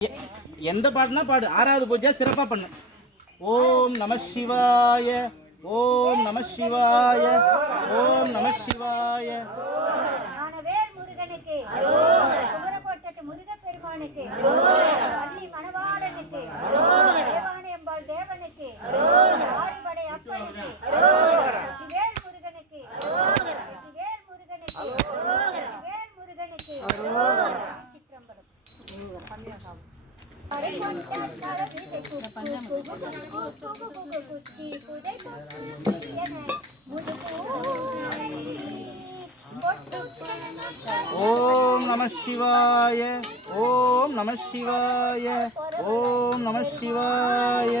எந்த பாட்டுனா பாடு. 6வது பூஜை சிறப்பா பண்ணு. ஓம் நம சிவாய, ஓம் நம சிவாய, ஓம் நம சிவாய. ஞானவேல் முருகனுக்கு, குமரக்கோட்டத்து முருகப்பெருமானுக்கு, வள்ளி மணவாளனுக்கு, தேவானையம்பாள் தேவனுக்கு, ஆறுபடை அப்பனுக்கு, வேல் முருகனுக்கு, வேல் முருகனுக்கு, வேல் முருகனுக்கு. சிற்றம்பலம். ஓம் நம சிவாய, ஓம் நம சிவாய, ஓம் நம சிவாய,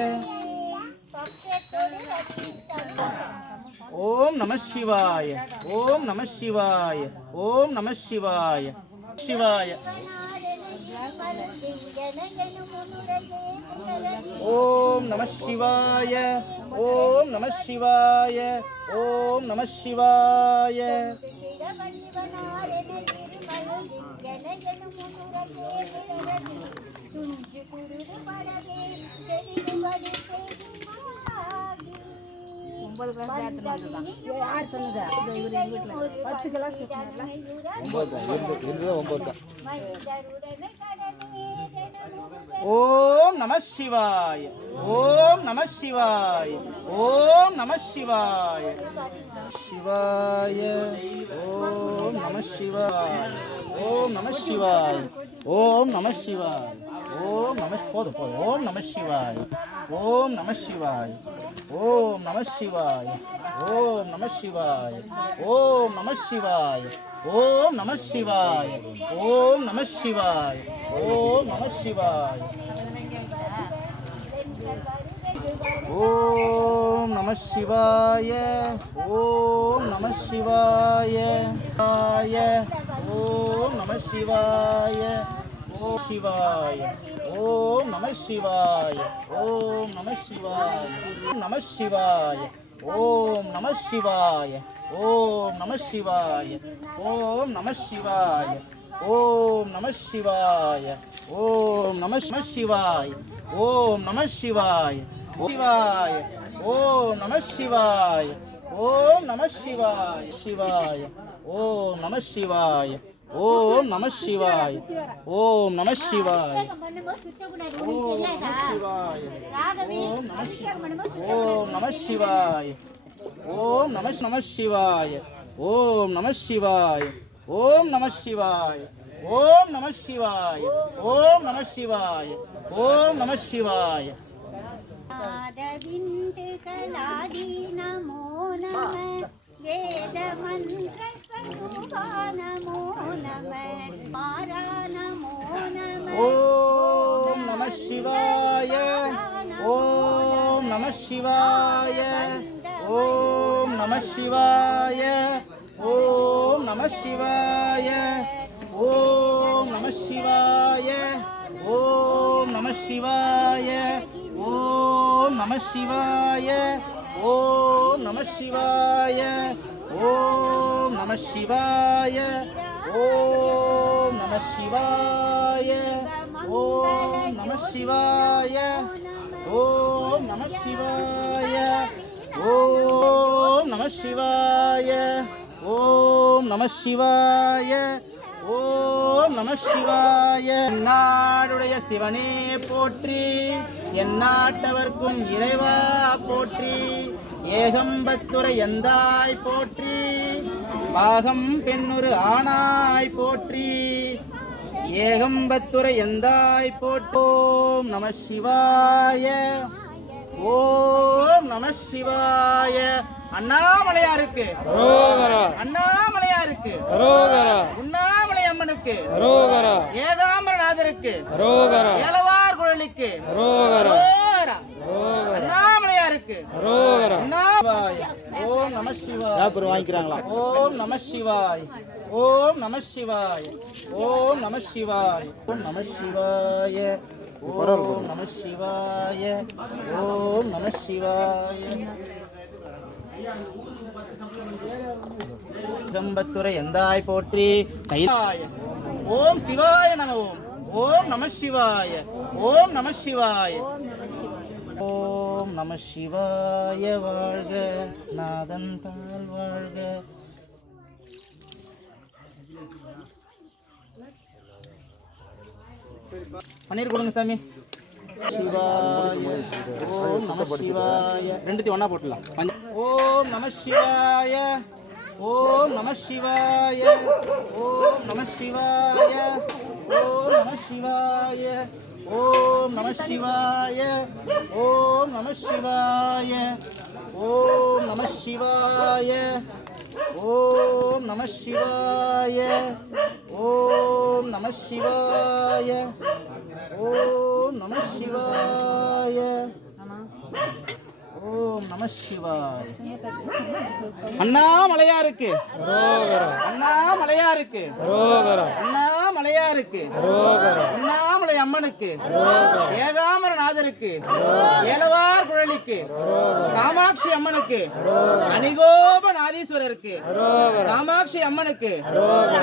ஓம் நம சிவாய, ஓம் நம சிவாய, ஓம் நம சிவாய, சிவாய. ஓம் நம சிவாய, ஓம் நம சிவாய, ஓம் நம சிவாய. ஓம் நம சிவாய, ஓம் நம சிவாய, ஓம் நம சிவாய, சிவாய. ஓம் நம சிவாய, ஓம் நம சிவாய, ஓம் நம சிவாய, ஓம் நம போதும் போதும். ஓம் நம சிவாய, ஓம் நம சிவாய, ஓம் நம சிவாய, ஓம் நம சிவாய, ஓம் நம சிவாய, ஓம் நம சிவாய, ஓம் நம சிவாய, ஓம் நம சிவாய. ஓம் நம சிவாய, ஓம் நம சிவாய, ஓம் நம சிவாய, ஓம் சிவாய, ஓம் நம சிவாய, ஓம் நம சிவாய, நம சிவாய, ஓம் நம சிவாய, ஓம் நம சிவாய, ஓம் நம சிவாய, ஓம் நம சிவாய, ஓம் நம சிவாய, ஓம் நம சிவாய, சிவாய, ஓம் நம சிவாய, ஓம் நம சிவாய, சிவாய, ஓம் நம சிவாய, ஓம் நம சிவாய, ஓம் நம சிவாய, ஓம் நம சிவாய, ஓம் நம சிவாய, ஓம் நம சிவாய, ஓம் நம சிவாய, ஓம் நம சிவாய, ஓம் நம சிவாய, ஓம் நம சிவாய, ஓம் நம சிவாய. ஆதவிந்துகளாதி நமோ நம, வேத மந்திர ஸ்வரூபா நமோ நம, மாரா நமோ நம. ஓம் நம சிவாய, ஓம் நம சிவாய, ஓம் நம சிவாய, ஓம் நம சிவாய, ஓம் நம சிவாய, ஓம் நம சிவாய, ஓம் நம சிவாய, ஓம் நம சிவாய, ஓம் நம சிவாய, ஓம் நம சிவாய, ஓம் நம சிவாய, ஓம் நம சிவாய, ஓம் நம சிவாய, ஓம் நம சிவாய, ஓம் நம சிவாய. நாடுடைய சிவனே போற்றி, எந்நாட்டவர்க்கும் இறைவா போற்றி, ஏகம்பத்துரை எந்தாய் போற்றி, பாகம் பெண்ணுரு ஆனாய் போற்றி, ஏகம்பத்துரை எந்தாய் போற்றி. ஓம் நம சிவாய, ஓம் நம சிவாய. அண்ணாமலையாருக்கு, அண்ணாமலையாருக்கு, உண்ணாமலை அம்மனுக்கு, ஏகாம்பரநாதருக்கு, ஏலவார் குழலுக்கு, அண்ணாமலையாருக்கு. ஓம் நம சிவாய. வாங்கிக்கிறாங்களா? ஓம் நம சிவாய, ஓம் நம சிவாய, ஓம் நம சிவாய, ஓம் நம சிவாய, ஓம் நம சிவாய, ஓம் நம சிவாய. ஏகம்பத்துரை எந்தாய் போற்றி, கைலாய. ஓம் சிவாய நம. ஓம் ஓம் நம சிவாய ஓம் நம சிவாய ஓம் நம சிவாய வாழ்க நாதன் தாழ் வாழ்க. பன்னீர் கொடுங்க சாமி. சிவாய ஓம் நம சிவாய. ரெண்டுத்தையும் ஒண்ணா போட்டுலாம். ஓம் நம சிவாய ஓம் நம சிவாய ஓம் நம சிவாய ஓம் நம சிவாய ஓம் நம சிவாய ஓம் நம சிவாய ஓம் நம சிவாய ஓம் நம சிவாய ஓம் நம சிவாய ஓம் நம சிவாய ஓம் நம சிவாய. அண்ணாமலையாருக்கு அண்ணாமலையாருக்கு அண்ணாமலையாருக்கு அண்ணாமலை அம்மனுக்கு ஏகாம்பரநாதருக்கு ஏலவார் குழலிக்கு காமாட்சி அம்மனுக்கு அணிகோபநாதீஸ்வரருக்கு காமாட்சி அம்மனுக்கு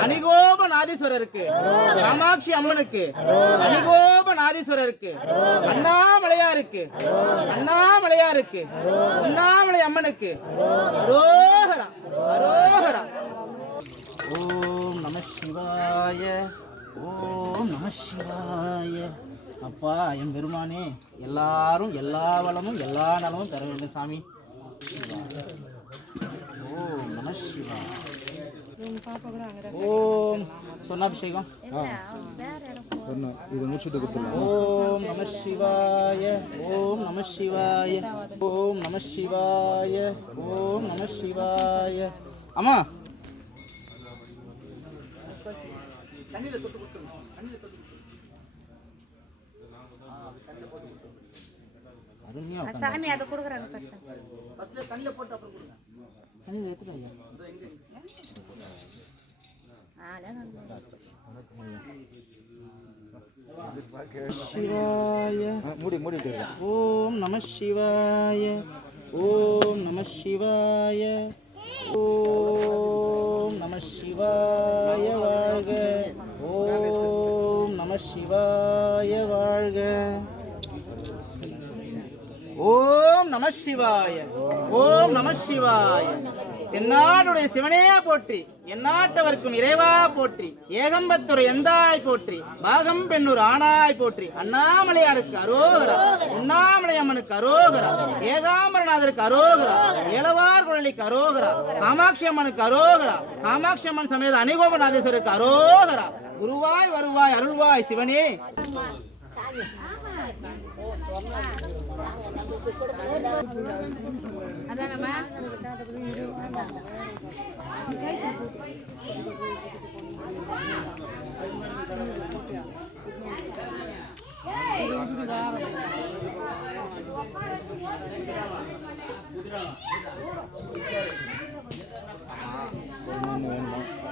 அணிகோபநாதீஸ்வரருக்கு காமாட்சி அம்மனுக்கு அணிகோபநாதீஸ்வரருக்கு அண்ணாமலையாருக்கு அண்ணாமலையாருக்கு அண்ணாமலை அம்மனுக்கு அரோகரா அரோகரா. ஓம் நம சிவாய ஓம் நம சிவாய. அப்பா என் பெருமானே, எல்லாரும் எல்லா வளமும் எல்லா நலமும் தர வேண்டும் சாமி. ஓம் நம சிவாய. ஓம் சொன்னாபிஷேகம் இது முடிச்சுட்டு கொடுத்துருவோம். ஓம் நம சிவாய ஓம் நம சிவாய ஓம் நம சிவாய ஓம் நம சிவாய. அம்மா சாமி அதை கொடுக்குறாங்க. சிவாய ஓம் நம சிவாய ஓம் நம சிவாய ஓம் நம சிவாய வாழ்க ஓம் நம சிவாய வாழ்க ஓம் நம சிவாய ஓம் நம சிவாய. எந்நாடுடைய சிவனே போற்றி எந்நாட்டவர்க்கும் இறைவா போற்றி ஏகம்பத்துறை எந்தாய் போற்றி பாகம் பெண்ணூர் ஆனாய் போற்றி. அண்ணாமலையாருக்கு அரோகரா உண்ணாமலை அம்மனுக்கு அரோகரா ஏகாம்பரநாதருக்கு அரோகரா ஏலவார் குழலிக்கு அரோகரா காமாட்சி அம்மனுக்கு அரோகரா காமாட்சி அம்மன் சமேத அணிகோபநாதேஸ்வருக்கு அரோகரா. குருவாய் வருவாய் அருள்வாய் சிவனே.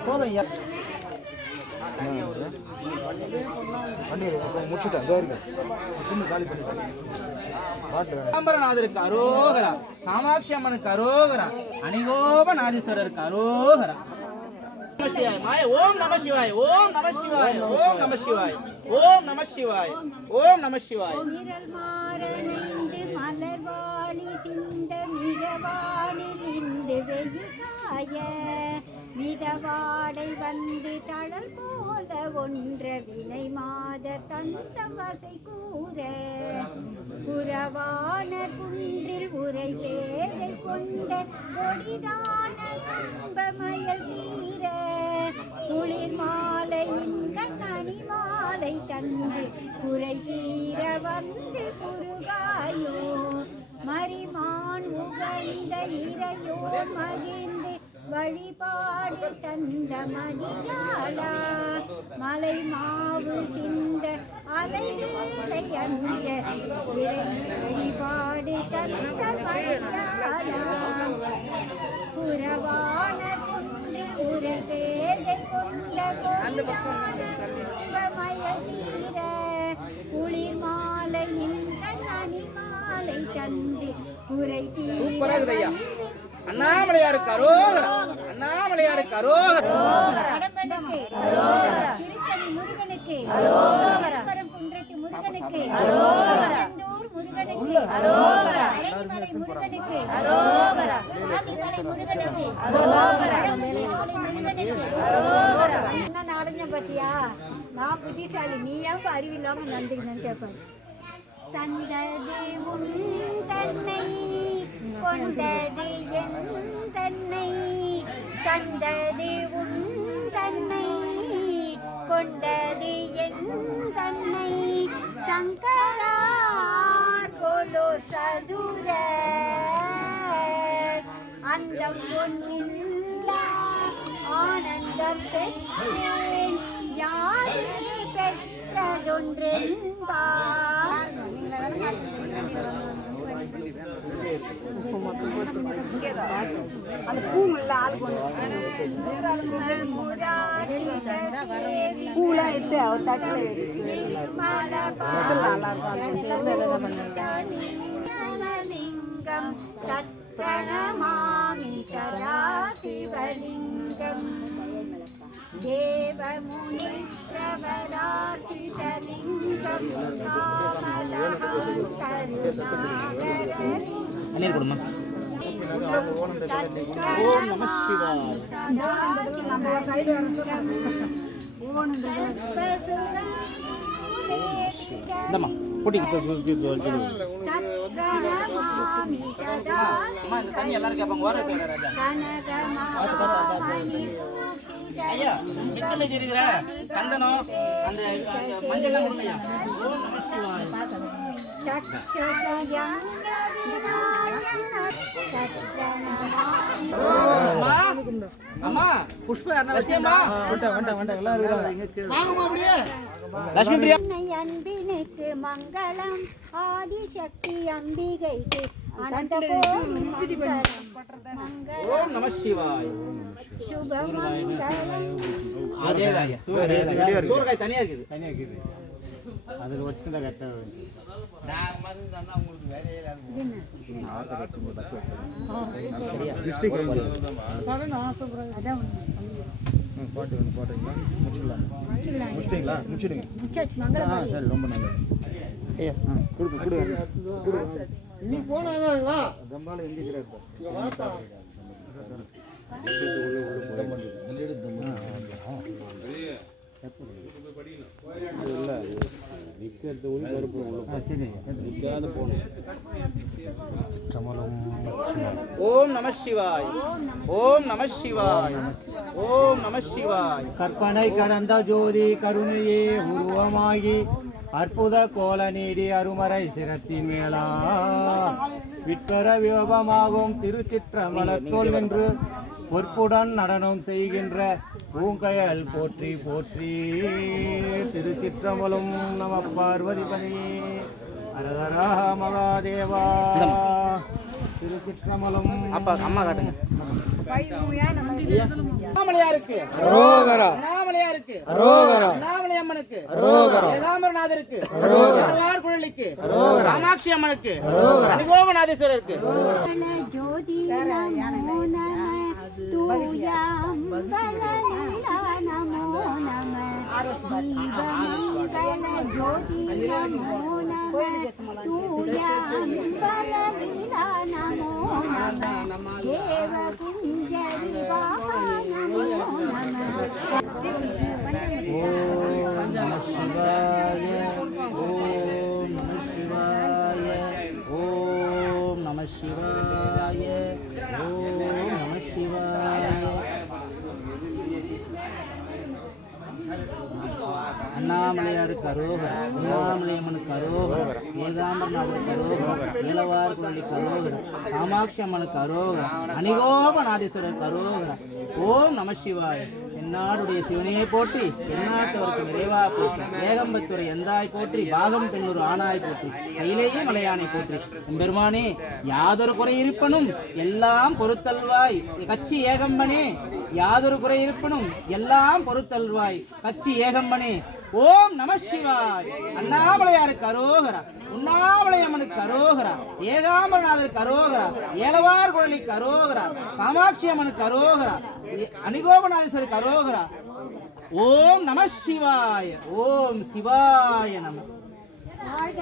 போதும் ஐயா. ஏகாம்பரநாதருக்கு அரோகரா காமாட்சி அம்மனுக்கு அரோகரா அணிகோபநாதீஸ்வரருக்கு அரோகரா. ஓம் நம சிவாய ஓம் நம சிவாய ஓம் நம சிவாய ஓம் நம சிவாய ஓம் நம சிவாய. மலர்வாணி சிந்த மிகவாணி சிந்து வெயிசாய மிதவாடை வந்து தளல் போல ஒன்ற வினை மாத தந்த வசை கூற புறவான குன்றில் உரை வேலை கொண்ட கொடிதான இன்பமயல் தீர குளிர் மாலையின் கண்ணி மாலை தந்து குறை தீர வந்து குறுகாயோ மரிமான் உகந்த இறையோ மகிழ்ந்து வழிபாடு தந்த மதியாளா மலை மாவு சிந்த அலைவேளை அஞ்ச வழிபாடு தந்த மதியாளா புறவான கொண்டு உரை வேதை கொண்ட கொடியான சிவமயதீர குளிர் மாலையின் கண்ணி மாலை தந்து குறை தீர அண்ணாமலையாருக்கு அரோகரா அண்ணாமலையாருக்கு அரோகரா திருப்பதி முருகனுக்கு முருகனுக்கு அரோகரா. செந்தூர் முருகனுக்கு அரோகரா. அழகுமலை முருகனுக்கு அரோகரா. சாமிமலை முருகனுக்கு அரோகரா. முருகனுக்கு அரோகரா. என்ன நாடஞ்ச பத்தியா? நான் புத்திசாலி, நீ ஏன் அறிவில்லாம நன்றின்னு கேட்பாரு. தந்தது உன் தன்னை கொண்டது என் தன்னை, தந்தது உன் தன்னை கொண்டது என் தன்னை, சங்கரார் கொலோ சதுர அந்தம் ஒன்றில்லா ஆனந்தம் பெற்றேன் யாரு பெற்றதொன்றென்பார். அந்த பூ இல்ல ஆள் பூலாம் எடுத்து அவர் தட்டில் லிங்கம் தத்ரணமாமி சதா சிவலிங்கம் தேவமுனி பிரபலாசிதலிங்கம் காமதஹம் கருணாகரம். அணில் கொடுமா. ஓம் நம சிவாய. இந்தம்மா போட்டிங்க. அம்மா இந்த தண்ணி எல்லாரும் கேட்பாங்க. ஓரத்து ராஜா ஐயா, மிச்சம் மீதி இருக்கிற சந்தனம் அந்த மஞ்சள் கொடுங்கய்யா. ஓம் நம சிவாய. அம்மா புஷ்பா லட்சுமி பிரியா. அன்பினுக்கு மங்களம் ஆதிசக்தி அம்பிகைக்கு ஓம் நம சிவாய. சுபமங்கலம். அதேதான் சோறுகாய் தனியா இருக்குது. அதில் வச்சுருந்தா கரெக்டாக சரி, ரொம்ப நல்லது. ஓம் நம சிவாய். ஓம் நம சிவாய். ஓம் நம சிவாய். கற்பனை கடந்த ஜோதி கருணையே உருவமாகி அற்புத கோல நீடி அருமறை சிரத்தின் மேலா விட்பெற வியோகமாகும் திருச்சிற்றம்பலத்தோள் நின்று பொற்புடன் நடனம் செய்கின்ற பூங்கயல் போற்றி போற்றி. திருச்சிற்றம்பலம். நம பார்வதிபதி. அரஹர மகாதேவா. திருச்சிற்றம்பலம். அப்பா அம்மா காட்டுங்க. அண்ணாமலையாருக்கு அரோகரா. அண்ணாமலையாருக்கு அரோகரா. அண்ணாமலை அம்மனுக்கு அரோகரா. ஏகாம்பரநாதருக்கு அரோகரா. குழலிக்கு காமாட்சி அம்மனுக்கு அனுகோபநாதேஸ்வரருக்கு ஜோதி நமோ நம தூயாம்பல நமோ நம தீபமங்கல ஜோதி நமோ நம தூயாம்பல நமோ நம தேவ குஞ்ச விவாஹ நமோ நம. ஓம் நம சிவாய. ஓம் நம சிவாய. ஓம் நம சிவாய. ஓம் நம சிவாய. அண்ணாமலையாருக்கு அரோகரா. அண்ணாமலையம்மனுக்கு அரோகரா. ஏகாம்பரநாதருக்கு அரோகரா. நீலவார் குழலிக்கு அரோகரா. காமாட்சி அம்மனுக்கு அரோகரா. அனிகோபநாதேஸ்வரருக்கு அரோகரா. ஓம் நம சிவாய. எந்நாடுடைய சிவனையை போற்றி எந்நாட்டவருக்கு நிறைவா போற்றி ஏகம்பத்துறை எந்தாய் போற்றி பாகம் பெண்ணூர் ஆனாய் போற்றி கையிலேயே மலையானை போற்றி. பெருமானே யாதொரு குறை இருப்பனும் எல்லாம் பொறுத்தல்வாய் கச்சி ஏகம்பனே. யாதொரு குறை இருப்பனும் எல்லாம் பொறுத்தல்வாய் கச்சி ஏகம்பனே. ஓம் நம சிவாய். அண்ணாமலையாருக்கு அரோகரா. உண்ணாமலை அம்மனுக்கு அரோகரா. ஏகாம்பரநாதருக்கு அரோகரா. ஏலவார் குழலிக்கு அரோகரா. காமாட்சி அம்மனுக்கு அரோகரா. அனிகோபநாதேஸ்வருக்கு அரோகரா. ஓம் நம சிவாய. ஓம் சிவாய நம. வாழ்க